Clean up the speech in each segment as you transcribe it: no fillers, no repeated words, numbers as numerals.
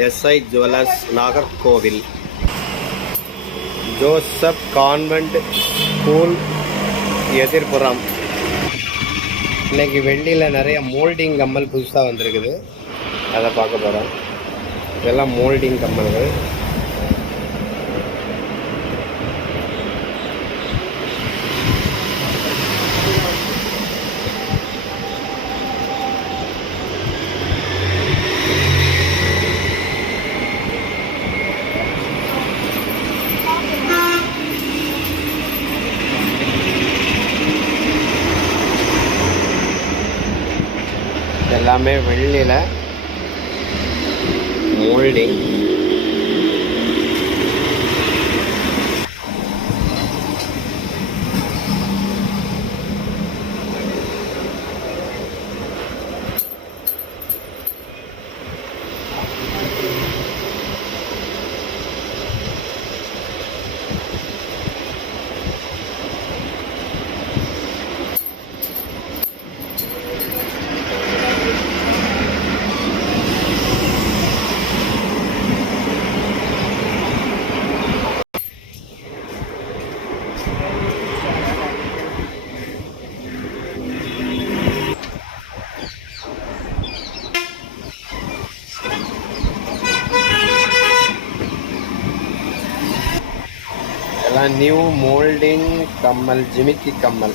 SI jewellers Nagercoil, Joseph convent school எதிர்ப்புறம். இன்றைக்கி வெள்ளியில் நிறைய மோல்டிங் கம்மல் புதுசாக வந்திருக்குது, அதை பார்க்க போகிறோம். இதெல்லாம் மோல்டிங் கம்மல்கள். எல்லாமே வெள்ளியில் மோல்டிங். எல்லாம் நியூ மோல்டிங் கம்மல், ஜிமிக்கி கம்மல்.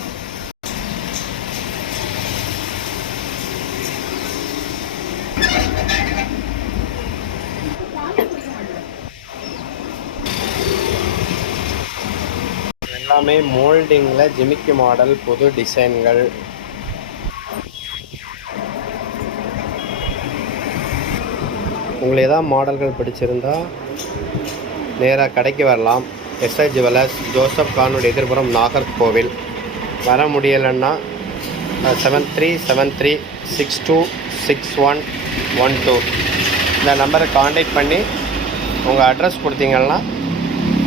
எல்லாமே மோல்டிங்கில் ஜிமிக்கி மாடல், புது டிசைன்கள். உங்களுக்கு ஏதாவது மாடல்கள் பிடிச்சிருந்தா நேராக கடைக்கு வரலாம். எஸ்ஐ ஜுவல்லர்ஸ், ஜோசப் கான்வென்ட் எதிர்ப்புறம், நாகர்கோவில். வர முடியலைன்னா 7373626112 இந்த நம்பரை காண்டாக்ட் பண்ணி உங்கள் அட்ரஸ் கொடுத்தீங்கன்னா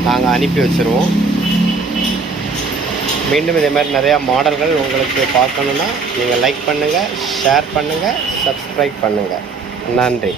நாங்கள் அனுப்பி வச்சுருவோம். மீண்டும் இதே மாதிரி நிறையா மாடல்கள் உங்களுக்கு பார்க்கணுன்னா நீங்கள் லைக் பண்ணுங்கள், ஷேர் பண்ணுங்கள், சப்ஸ்கிரைப் பண்ணுங்கள். நன்றி.